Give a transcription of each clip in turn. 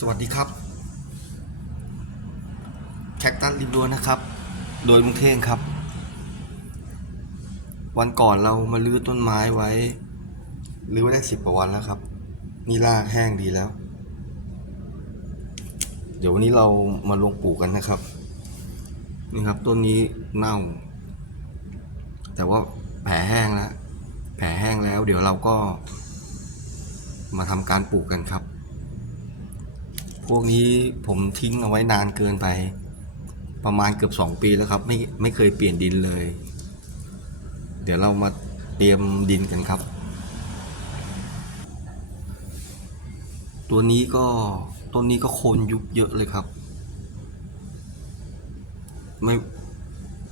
สวัสดีครับแคคตัสริมรั้วนะครับ โดยมุงเท่งครับ วันก่อนเรามาลื้อต้นไม้ไว้ลื้อไว้ได้สิบกว่าวันแล้วครับ นี่รากแห้งดีแล้ว เดี๋ยววันนี้เรามาลงปลูกกันนะครับ นี่ครับต้นนี้เน่า แต่ว่าแผลแห้งแล้ว แผลแห้งแล้ว เดี๋ยวเราก็มาทำการปลูกกันครับ พวกนี้ผมทิ้งเอาไว้นานเกินไป ประมาณเกือบสองปีแล้วครับ ไม่ไม่เคยเปลี่ยนดินเลย เดี๋ยวเรามาเตรียมดินกันครับ ตัวนี้ก็ต้นนี้ก็โคนยุบเยอะเลยครับ ไม่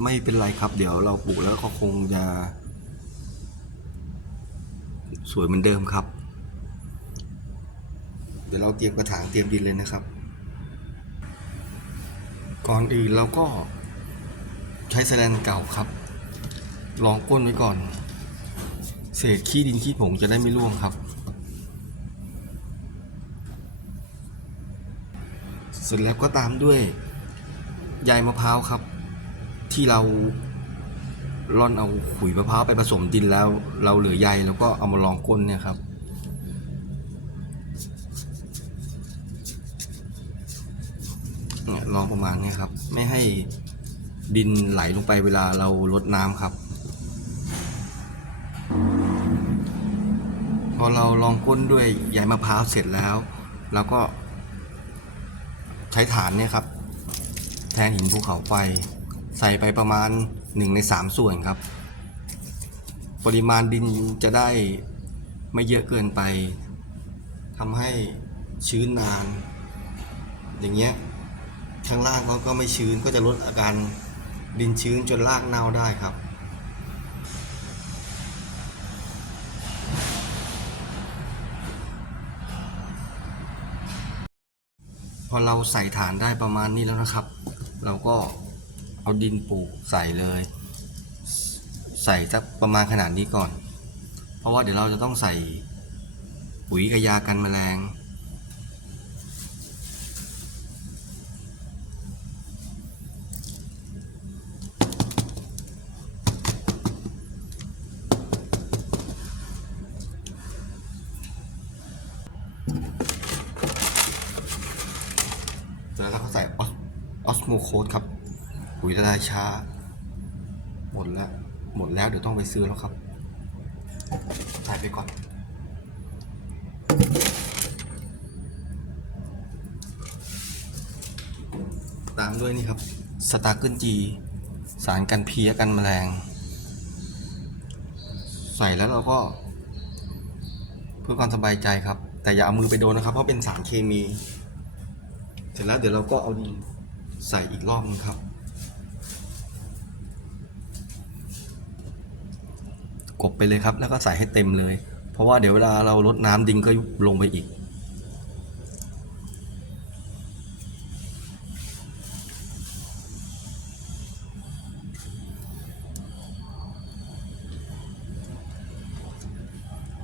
ไม่เป็นไรครับ เดี๋ยวเราปลูกแล้วก็คงจะ สวยเหมือนเดิมครับ ดี๋ยวเราเตรียมกระถางเตรียมดินเลยนะครับ ก่อนอื่นเราก็ใช้แสแลนเก่าครับ ลองก้นไว้ก่อน เศษขี้ดินขี้ผงจะได้ไม่ร่วงครับ เสร็จแล้วก็ตามด้วยใยมะพร้าวครับ ที่เราร่อนเอาขุยมะพร้าวไปผสมดินแล้ว เราเหลือใยแล้วก็เอามาลองก้นเนี่ยครับ เนี่ยลองประมาณนี้ครับ ไม่ให้ดินไหลลงไปเวลาเราลดน้ำครับ พอเราลองก้นด้วยใยมะพร้าวเสร็จแล้วเราก็ใช้ฐานเนี่ยครับ แทนหินภูเขาไฟใส่ไปประมาณหนึ่งในสามส่วนครับ ปริมาณดินจะได้ไม่เยอะเกินไปทำให้ชื้นนาน อย่างเงี้ย ข้างล่างเขาก็ไม่ชื้นก็จะลดอาการดินชื้นจนรากเน่าได้ครับ พอเราใส่ฐานได้ประมาณนี้แล้วนะครับ เราก็เอาดินปลูกใส่เลย ใส่สักประมาณขนาดนี้ก่อน เพราะว่าเดี๋ยวเราจะต้องใส่ปุ๋ยกับยากันแมลง แล้วเราก็ใส่ออสออส โมโคดครับปุ๋ยละลายช้าหมดแล้ว หมดแล้วเดี๋ยวต้องไปซื้อแล้วครับใส่ไปก่อน ตามด้วยนี่ครับสตาร์เกิลจีสารกันเพี้ยกันแมลง ใส่แล้วเราก็ เพื่อความสบายใจครับ แต่อย่าเอามือไปโดนนะครับ เพราะเป็นสารเคมี เสร็จแล้วเดี๋ยวเราก็เอาดิน ใส่อีกรอบนึงครับ กบไปเลยครับ แล้วก็ใส่ให้เต็มเลย เพราะว่าเดี๋ยวเวลาเราลดน้ำดินก็ลงไปอีก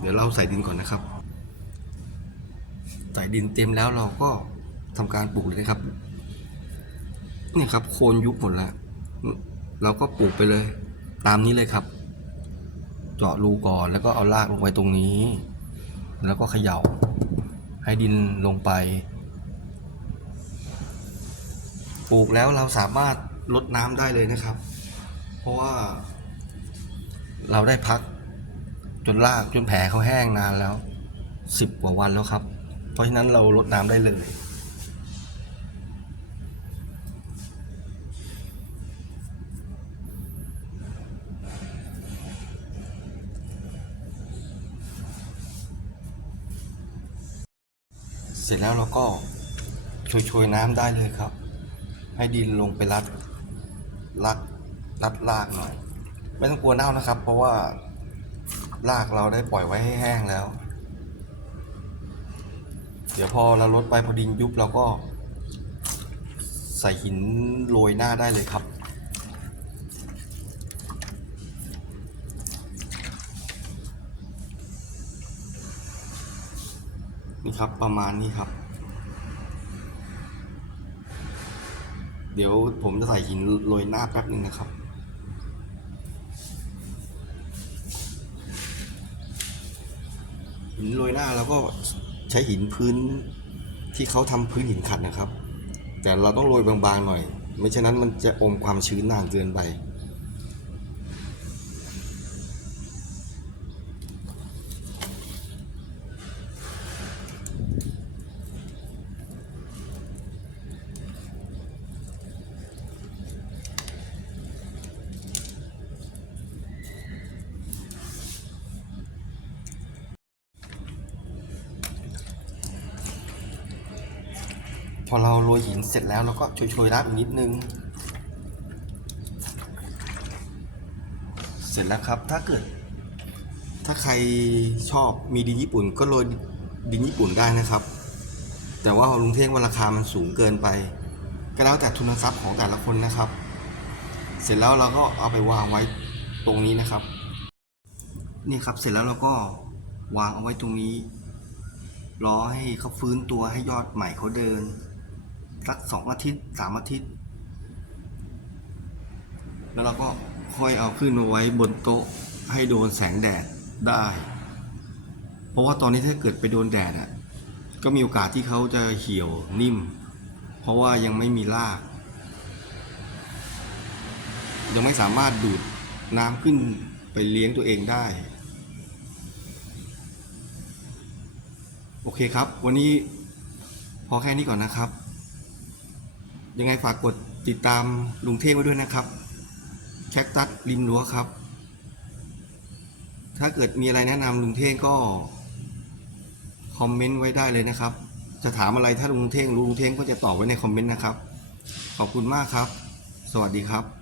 เดี๋ยวเราใส่ดินก่อนนะครับ ใส่ดินเต็มแล้วเราก็ทำการปลูกเลยนะครับ นี่ครับโคนยุบหมดแล้วเราก็ปลูกไปเลย ตามนี้เลยครับ เจาะรูก่อนแล้วก็เอารากลงไปตรงนี้ แล้วก็เขย่า ให้ดินลงไป ปลูกแล้วเราสามารถลดน้ำได้เลยนะครับ เพราะว่า เราได้พัก จนรากจนแผลเขาแห้งนานแล้วสิบกว่าวันแล้วครับ เพราะฉะนั้นเราลดน้ำได้เลย ร็จแล้วเราก็โชยๆน้ำได้เลยครับ ให้ดินลงไปรัดรัดรัดรากหน่อย ไม่ต้องกลัวเน่านะครับ เพราะว่ารากเราได้ปล่อยไว้ให้แห้งแล้ว เดี๋ยวพอเราลดไปพอดินยุบเราก็ใส่หินโรยหน้าได้เลยครับ นี่ครับประมาณนี้ครับ เดี๋ยวผมจะใส่หินโรยหน้าแป๊บนึงนะครับหินโรยหน้าแล้วก็ใช้หินพื้นที่เขาทำพื้นหินขัดนะครับ แต่เราต้องโรยบางๆหน่อย ไม่ฉะนั้นมันจะอมความชื้นนานเกินไป พอเราโรยหินเสร็จแล้วเราก็โชยๆน้ำอีกนิดนึง เสร็จแล้วครับถ้าเกิด ถ้าใครชอบมีดินญี่ปุ่น ก็โรยดินญี่ปุ่นได้นะครับ แต่ว่าลุงเท่งว่าราคามันสูงเกินไป ก็แล้วแต่ทุนทรัพย์ของแต่ละคนนะครับ เสร็จแล้วเราก็เอาไปวางไว้ตรงนี้นะครับ นี่ครับเสร็จแล้วเราก็วางเอาไว้ตรงนี้รอให้เขาฟื้นตัวให้ยอดใหม่เขาเดิน สักสองอาทิตย์สามอาทิตย์ แล้วเราก็ค่อยเอาขึ้นมาไว้บนโต๊ะให้โดนแสงแดดได้ เพราะว่าตอนนี้ถ้าเกิดไปโดนแดดอะก็มีโอกาสที่เขาจะเหี่ยวนิ่ม เพราะว่ายังไม่มีราก ยังไม่สามารถดูดน้ำขึ้นไปเลี้ยงตัวเองได้ โอเคครับ วันนี้พอแค่นี้ก่อนนะครับ ยังไงฝากกดติดตามลุงเท่งไว้ด้วยนะครับแคคตัสริมรั้วครับ ถ้าเกิดมีอะไรแนะนำลุงเท่งก็ คอมเมนต์ไว้ได้เลยนะครับ จะถามอะไรถ้าลุงเท่งรู้ลุงเท่งก็จะตอบไว้ในคอมเมนต์นะครับ ขอบคุณมากครับ สวัสดีครับ